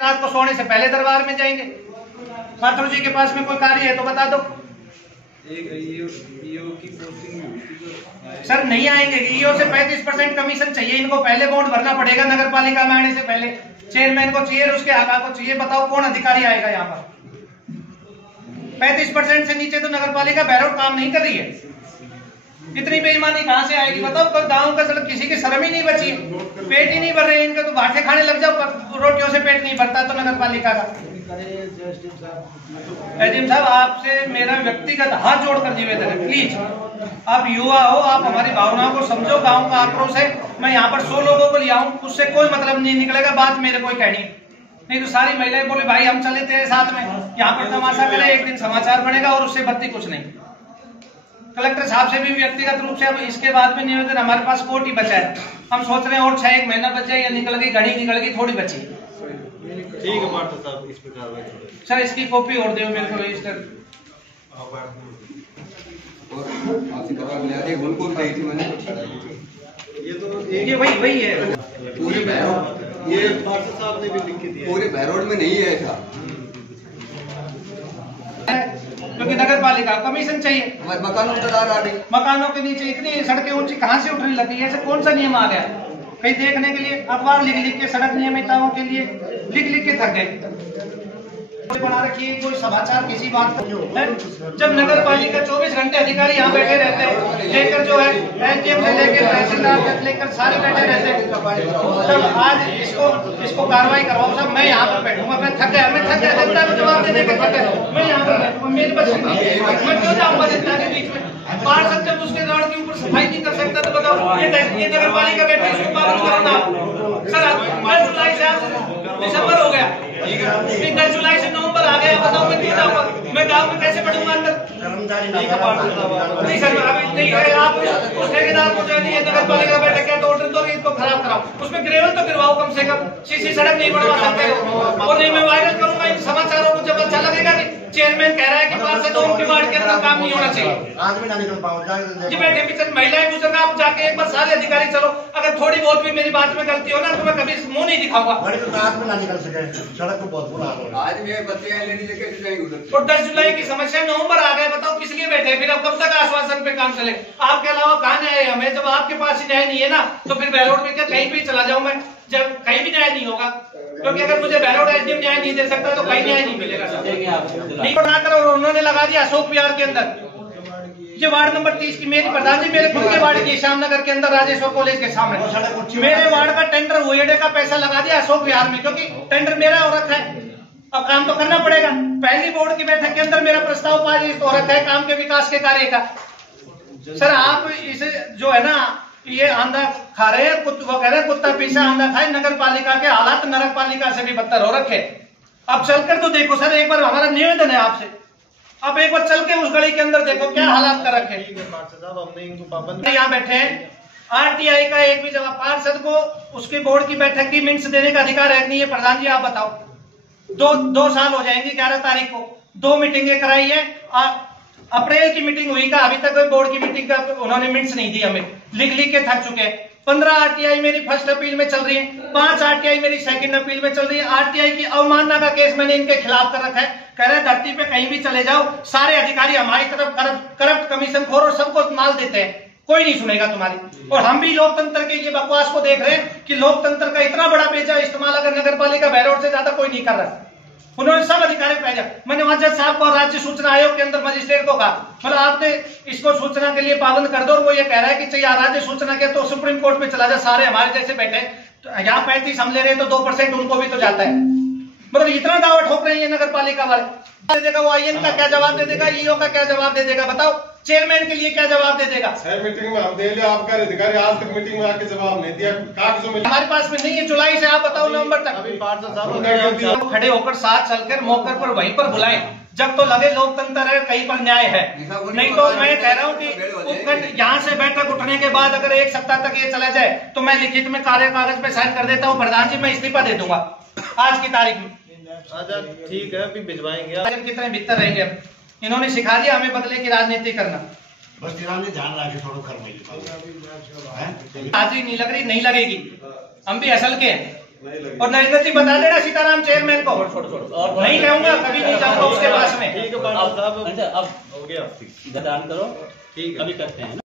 रात को सोने से पहले दरबार में जाएंगे। माथुर जी के पास में कोई कार्य है तो बता दो। की पोस्टिंग सर नहीं आएंगे। ईओ से 35% कमीशन चाहिए इनको, पहले बॉन्ड भरना पड़ेगा नगर पालिका में आने से पहले। चेयरमैन को चाहिए, उसके आका को चाहिए। बताओ कौन अधिकारी आएगा यहाँ पर? 35% से नीचे तो नगर पालिका बैरोड काम नहीं कर रही है। इतनी बेईमानी कहाँ से आएगी बताओ? गांव का सड़क किसी की शर्म ही नहीं बची, पेट ही नहीं भर रहे इनका, तो बाटे खाने लग जाओ। रोटियों से पेट नहीं भरता तो नगर पालिका का। एसडीएम साहब आपसे मेरा व्यक्तिगत हाथ जोड़कर निवेदन है, प्लीज आप युवा हो, आप हमारी भावनाओं को समझो। गांव का आक्रोश है, मैं यहाँ पर 100 लोगों को ले आऊं, उससे कोई मतलब नहीं निकलेगा। बात मेरे कोई कहनी नहीं तो सारी महिलाएं बोले भाई हम चले तेरे साथ में, यहाँ पर तमाशा करें, एक दिन समाचार बनेगा और उससे बत्ती कुछ नहीं। कलेक्टर साहब से भी व्यक्तिगत रूप से अब इसके बाद में निवेदन, हमारे पास कोर्ट ही बचा है। हम सोच रहे हैं और 6 महीना बच जाए, या निकल गई घड़ी निकल गई, थोड़ी बची। ठीक है मास्टर साहब, इस पे कार्रवाई करें। सर इसकी कॉपी और दो मेरे को रजिस्टर। ये वही है पूरे बैरोड, ये मास्टर साहब ने भी लिख के दिया, पूरे बैरोड में नहीं है ऐसा, क्योंकि नगर पालिका कमीशन चाहिए। मकानों के नीचे इतनी सड़कें ऊंची कहाँ से उठने लगी है? ऐसे कौन सा नियम आ गया कहीं देखने के लिए? अखबार लिख लिख के सड़क नियमितताओं के लिए लिख लिख के थक गए। बना रखी है कोई समाचार किसी बात का है? जब नगर पालिका 24 घंटे अधिकारी यहाँ बैठे रहते हैं, लेकर जो है एसडीएम से लेकर तहसीलदार तक लेकर सारे बैठे रहते हैं। तब आज इसको कार्रवाई करवाओ साहब। मैं यहाँ पर बैठूंगा, मैं थक गया जनता को जवाब देने के थक गया। मैं यहाँ पर बैठूंगा, मेरे बस मैं क्यों जाऊंगा जनता के बीच में? पार्षद जब उसके रोड के ऊपर सफाई नहीं कर सकता तो बताओ ये नगर पालिका बैठे इसको पाबंद करो ना। सर 10 जुलाई से दिसंबर हो गया, 10 जुलाई से नवंबर आ गया, बताओ मैं क्यों जाऊंगा? मैं गाँव में कैसे बढ़ूंगा अंदर? नहीं सर अभी नहीं है। आप उस ठेकेदार को जो है नगर पालिका बैठक क्या तो ऑर्डर दो, इसको खराब कराओ, उसमें ग्रेवल तो गिरवाओ कम से कम। सीसी सड़क नहीं बनवा सकते और नहीं मैं वायरल करूंगा इन समाचारों को। जब अच्छा लगेगा कि चेयरमैन कह रहा है कि पार्षद होम के वार्ड के अंदर काम नहीं होना चाहिए। आज भी ना निकल पाओ, जी बैठे पीछे महिलाएं गुजर, आप जाके एक बार सारे अधिकारी चलो, अगर थोड़ी बहुत भी मेरी बात में गलती हो ना तो मैं कभी मुंह नहीं दिखाऊंगा। बड़ी तो आज भी ना निकल सके, सड़क को बहुत बुरा हाल है। आज भी बच्चे कैसे जाएंगे उधर? और 10 जुलाई की समस्या, नवंबर आ गया, बताओ किस लिए बैठे? फिर अब कब तक आश्वासन पे काम चले? आपके अलावा कहाँ न्याय है हमें? जब आपके पास ही न्याय नहीं है ना तो फिर बैरोड में क्या कहीं भी चला जाऊं मैं, जब कहीं भी न्याय नहीं होगा। क्योंकि अगर मुझे बैरोड एसडीएम न्याय नहीं दे सकता तो कहीं न्याय नहीं मिलेगा। नहीं ना करो, उन्होंने लगा दिया अशोक विहार के अंदर। ये वार्ड नंबर 30 की मेरी प्रधान जी, मेरे खुद के वार्ड की श्यामनगर के अंदर राजेश्वर कॉलेज के सामने मेरे वार्ड का टेंडर हुएडे का पैसा लगा दिया अशोक विहार में, क्योंकि टेंडर मेरा हो रखा है। अब काम तो करना पड़ेगा। पहली बोर्ड की बैठक के अंदर मेरा प्रस्ताव पारित हो रखा है काम के विकास के कार्य का। सर आप इसे जो है ना ये आंधा खा रहे हैं, वो कह रहे हैं कुत्ता पीछा आंधा खाए। नगर पालिका के हालात नगर पालिका से भी बदतर हो रखे। अब चलकर तो देखो सर, एक बार हमारा निवेदन है आपसे, अब एक बार चल के उस गली के अंदर देखो क्या हालात कर रखे। यहाँ बैठे हैं, आरटीआई का एक भी जवाब, पार्षद को उसके बोर्ड की बैठक की मिनट्स देने का अधिकार है नहीं है? प्रधान जी आप बताओ, दो साल हो जाएंगे, 11 तारीख को 2 मीटिंगें कराई है। अप्रैल की मीटिंग हुई का अभी तक कोई बोर्ड की मीटिंग का उन्होंने मिनट्स नहीं दी हमें, लिख के थक चुके हैं। 15 आरटीआई मेरी फर्स्ट अपील में चल रही है, 5 आरटीआई मेरी सेकंड अपील में चल रही है। आरटीआई की अवमानना का केस मैंने इनके खिलाफ कर रखा है। कह रहे हैं धरती पे कहीं भी चले जाओ, सारे अधिकारी हमारी तरफ करप्ट कमीशन खोर और सबको माल देते हैं, कोई नहीं सुनेगा तुम्हारी। और हम भी लोकतंत्र के ये बकवास को देख रहे हैं कि लोकतंत्र का इतना बड़ा बेजा इस्तेमाल अगर नगर पालिका बैरोड से ज्यादा कोई नहीं कर रहा। उन्होंने सब अधिकारी को भेजा। मैंने वहां जज साहब को और राज्य सूचना आयोग के अंदर मजिस्ट्रेट को कहा, मतलब आपने इसको सूचना के लिए पाबंद कर दो। और वो ये कह रहा है कि चाहिए राज्य सूचना के तो सुप्रीम कोर्ट में चला जाए, सारे हमारे जैसे बैठे तो यहाँ 35 हम ले रहे हैं तो 2% उनको भी तो जाता है। मतलब इतना दावा ठोक रहे हैं नगर पालिका वाले। दे देगा वो आईएन का क्या जवाब दे देगा, ईओ का क्या जवाब दे देगा? बताओ चेयरमैन के लिए क्या जवाब दे देगा? मीटिंग में हम दे लिया, आपका अधिकारी आज तक मीटिंग में आके जवाब नहीं दिया। कागजों में हमारे पास में नहीं है। जुलाई से आप बताओ नवंबर तक अभी पार्षद साहब खड़े होकर साथ चलकर मौके पर वहीं पर बुलाएं जब तो लगे लोकतंत्र है, कहीं पर न्याय है। नहीं तो मैं कह रहा हूँ कि यहाँ से बैठक उठने के बाद अगर 1 सप्ताह तक ये चला जाए तो मैं लिखित में कागज पे साइन कर देता हूँ, प्रधान जी मैं इस्तीफा दे दूंगा आज की तारीख में। ठीक है अभी भिजवाएंगे। कितने भीतर रहेंगे? इन्होंने सिखा दिया हमें बदले की राजनीति करना। बस ध्यान रखे थोड़ा घर में आज ही नहीं लग रही, नहीं लगेगी। हम भी असल के हैं। और नरेंद्र जी बता देना सीताराम चेयरमैन को। नहीं कहूंगा, कभी नहीं जाऊंगा उसके पास में। ठीक है पाटिल साहब, अब हो गया। दान करो, ठीक है, अभी करते हैं।